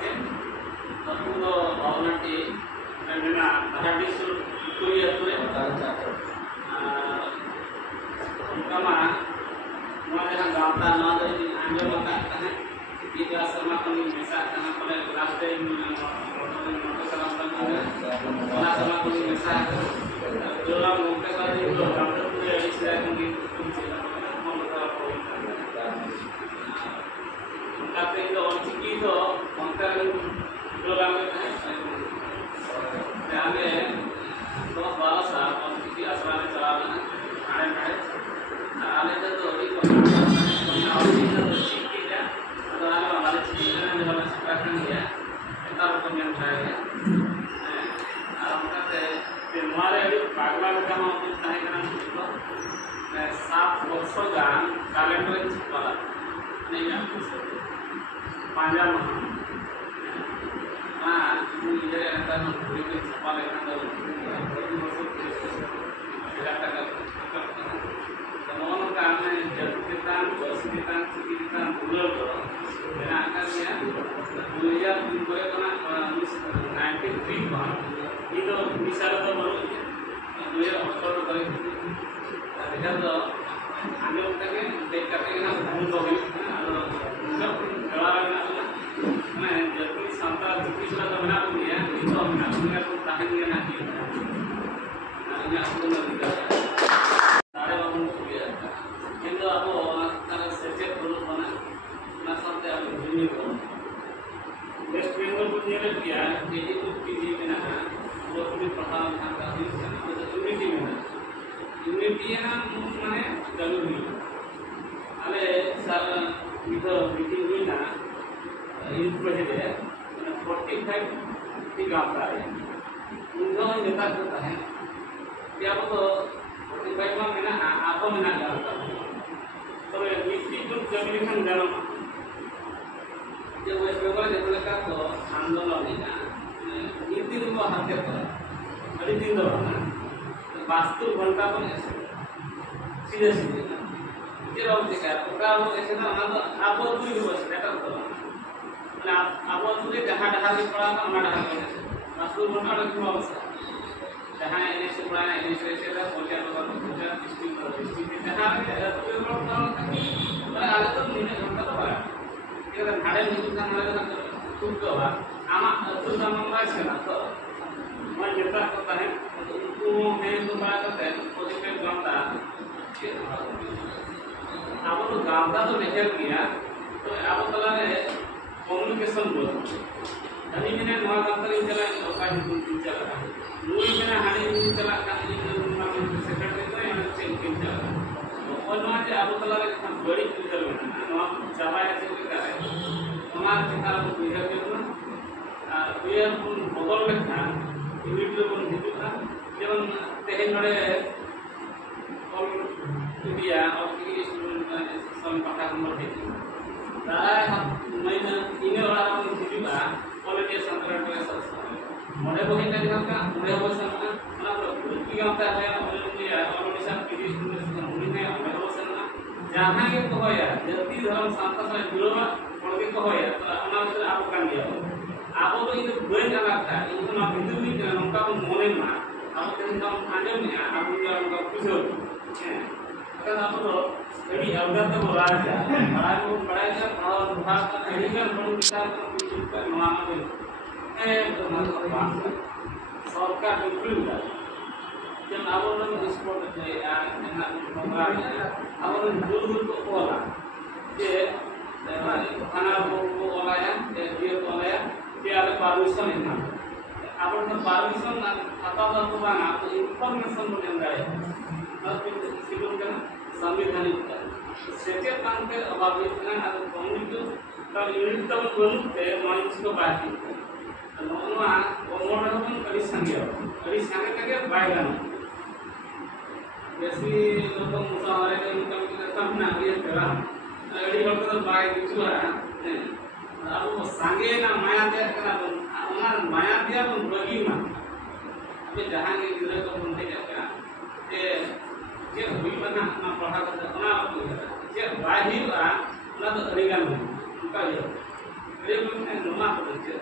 के aku do nanti karena tadi sur kuliah tu kama mau jangan gampang mau dari anjur makan kan kita sama kami misal karena pada kelas ini motor salam karena sama kami misal dalam mungkin kali itu gambar tu yang istilah mungkin tapi itu orang ciki itu mungkin dalam hame तो बाला साहब और किसी आसरा में चलाना आने में आने तो अभी तो चीज की है तो आने वाले चीज ने वाला चिपका दिया इतना रुपया मिल जाएगा हम कहते हैं हमारे अभी पागला का हम इतना है करना तो 7 वर्ष जान कैलेंडर चिपका नहीं है Panja ini akan memberikan kepala yang ada teman karena jatuh kita, bersih kita, cuci kita, bulan dan akhirnya dunia dimulai karena 93 kan itu misalnya tu baru dunia oktor kali tapi kalau anda mungkin dekat dengan bulan atau kalau nah jadi sampai cuci sudah benar punya itu benar punya tahan dia nanti ini aku tidak ada bangun dia itu aku kalau sejak dulu mana nah sampai aku ini pun West Bengal punya dia jadi itu PG benar dua puluh pertama angka itu unity yang mana jalur ini ale salah itu meeting ini na ini presiden 45 की गाँव है उनका नेता होता है कि आप तो 45 में ना आप में ना जाता है तो मिट्टी जो जमीन में जाना जब वेस्ट बंगाल जब लगा तो आंदोलन है मिट्टी को हाथे पर अड़ी दिन दो ना वास्तु घंटा पर ऐसे सीधे सीधे ना ये लोग देखा तो क्या लोग ऐसे ना आप वो दूरी बस बेटा तो अब तुझे जहाँ डहार में पड़ा था वहाँ डहार में मास्टर बनना और क्यों आवश्यक जहाँ इन्हें से पढ़ा इन्हें से था पहुँचा तो पहुँचा डिस्ट्रिक्ट जहाँ तुझे बड़ा था मतलब आगे तो नहीं हमका तो पड़ा ये तो नाड़े में तुझे हमारे तो तुम तो बात आमा तुझे हमारा से ना तो मैं जितना करता है उनको मैं तो बड़ा करता है कोई पे गाँवता अब तो गाँवता तो नहीं किया तो अब तो लगे कम्युनिकेशन बोल हनी में नवा कंपनी चला ओका जी चला मूवी में हनी चला का सेक्रेटरी को या चेक चला और नवा जे अब तला के बड़ी यूजर में नवा चाबा ऐसे का है हमार चिंता को यूजर के ना यूजर को बदल में था यूनिट को हिजू था जेवन तेहे नडे और इंडिया और की स्टूडेंट सम पता नंबर देखी तारा मैं इन्हें वाला हम हिजुआ क्वालिटी संतरण के साथ मोड़े बहिन का दिखा मोड़े बसन ना की गांवता है और ऑर्गेनाइजेशन की स्टूडेंट्स का उन्हें मोड़े बसन ना जहां के कहया जति धर्म संस्था से जुड़वा और के कहया तो अना से आप कान दिया आप तो इन बन जाना था इनको ना बिंदु भी उनका मोने ना आप के हम आने में आप उनका पूछो अगर आप तो यदि अवगत तो राजा पढ़ाई को पढ़ाई से और विभाग का एडिशन बन विचार को कुछ पर माना में तो मतलब सरकार बिल्कुल जब आवरण स्पोर्ट है यार ना प्रोग्राम आवरण दूर दूर को बोला ये खाना को बोला है ये बोला है ये आले परमिशन है ना आवरण परमिशन आता तो बाना तो इंफॉर्मेशन बन जाए और फिर सिलों का संविधानिक सेचे पांते अभावित ना अब कम्युनिटी का यूनिट तब बनते माइंस को बाकी नोनवा ओमोडल बन करी संगे तक बायगान जैसे लोग मुसावरे के उनका तब ना ये करा अड़ी लोग तो बाय किचुआ अब वो संगे ना माया दे करा उना माया दिया बन बगी ना अबे जहां के इधर को बनते जाता है ये हुई बना ना पढ़ा करता ना जे बाहिर आ ना तो अरिगान उनका ये रे में नोमा को दे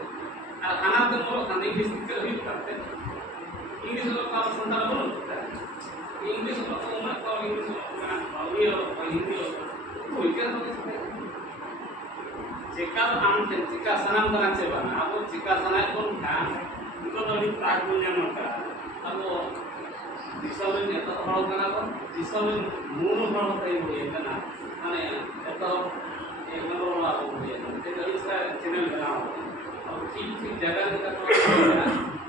और खाना तो मोर खाने इंग्लिश के भी करते इंग्लिश लोग का संतान बोलो इंग्लिश लोग को ना को इंग्लिश लोग ये हिंदी कोई क्या तो चिका आम चिका सनम करा से बना अब चिका सना कौन था इनको तो अभी प्राग दुनिया में का अब दिशा में ये तो हड़ो करा को दिशा में मूल हड़ो होता ही हुए है ना माने तो एक नंबर वाला हो गया तो इसका चैनल बनाओ और ठीक ठीक जगह का तो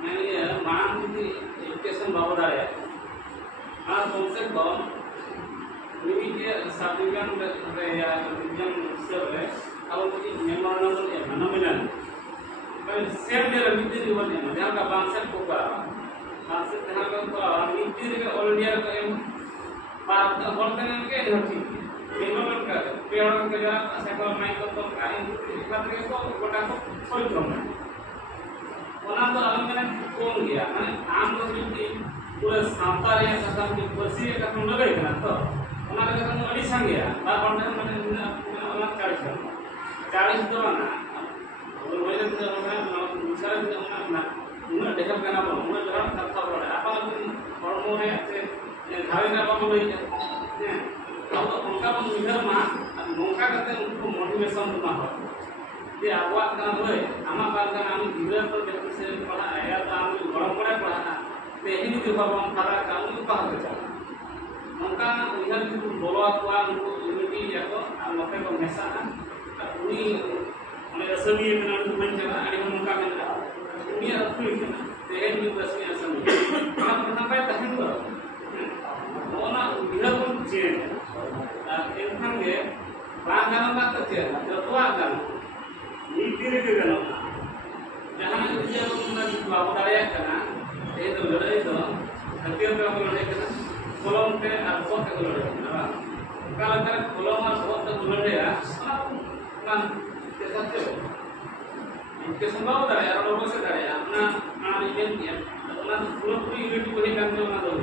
मैंने ये मान की एजुकेशन बाबा है हां कम से कम विधि के सर्टिफिकेट या विज्ञान से है अब की मेमोरेंडम है नॉमिनल पर सेम डे मिट्टी रिवर है जहां का बांसेट को का बांसेट जहां का तो मिट्टी के ऑल इंडिया का एम पार बोलते हैं के ठीक मेमोरेंडम का पेड़ के जरा सेकल माइक तो का खातिर को गोटा को छोड़ दो ओना तो अलग मैंने कौन गया माने आम को मिट्टी पूरे सांता रे खत्म की कुर्सी का खत्म लगे ना तो ओना लगे तो अड़ी संगे बा बंदे मैंने ओना 40 तो ना और मैले तो ना दूसरा तो ना उना देखा करना बो उना जरा कथा बड़ा अपन हॉर्मोन है से धावे ना बो लई है अब उनका बन इधर मा नौका करते उनको मोटिवेशन देना हो ये आवाज का होए आमा बात का हम धीरे तो देखते से पढ़ा आया तो हम गरम पड़े पढ़ा ते ही नहीं देखा हम खारा काम को कहा जा नौका इधर जो बोलो आपका उनको यूनिटी या तो मते को हमेशा उनी माने असमी में ना बन चला अड़ी नौका में उनी अथुई ना ते ही नहीं बस में असमी हम प्रथम पे तहन को ओना इधर को चेंज एनखान के बांग गाना बात तो चेंज जतवा गाना नीति रे गाना जहां जे उनका बाबू दाया करना ए तो लड़ाई तो हथियार पे को लड़ाई करना कलम पे और बहुत को लड़ाई करना काला कर कलम और बहुत को लड़ाई ना जैसा से इनके संभव दाया और लोगों से दाया अपना ना इवेंट किया अपना पूरी यूनिटी को ही काम करना दो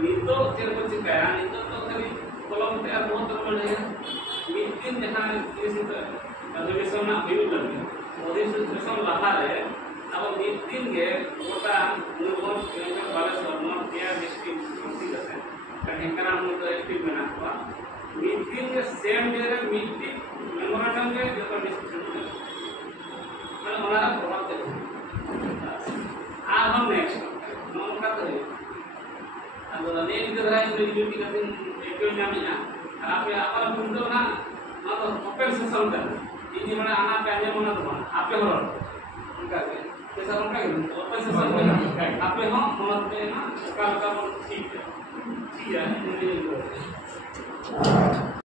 नितो चेर को चिकाया नितो तो खाली कलम पे और बहुत को लड़ाई मीटिंग जहां इस अधिवेशन ना हुई लगे अधिवेशन लहा रे अब मीटिंग के गोटा मूलभूत केंद्र वाले सर्वोच्च क्या डिस्ट्रिक्ट कुर्सी करते हैं ढेंकना हम तो एक्टिव बना हुआ मीटिंग के सेम डे रे मीटिंग मेमोरेंडम के जो डिस्ट्रिक्ट मैंने हमारा प्रभाव देखो आज हम नेक्स्ट नॉन का तो अब ने इधर है यूनिटी का दिन एक नामिया आप अपन बुंदो ना तो ओपन सेशन का ini mana anak kaya mana tu mana apa orang enggak ke kita orang kaya open season mana apa yang mana tu na kalau kamu ठीक है ini